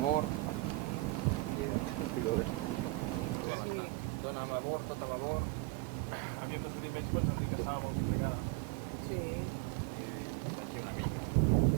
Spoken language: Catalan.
babor. Sí. Dona a babor, tot a babor. Havíem de sortir amb ells, però ens han dit que estava molt complicada. Sí. I vaig dir una mica.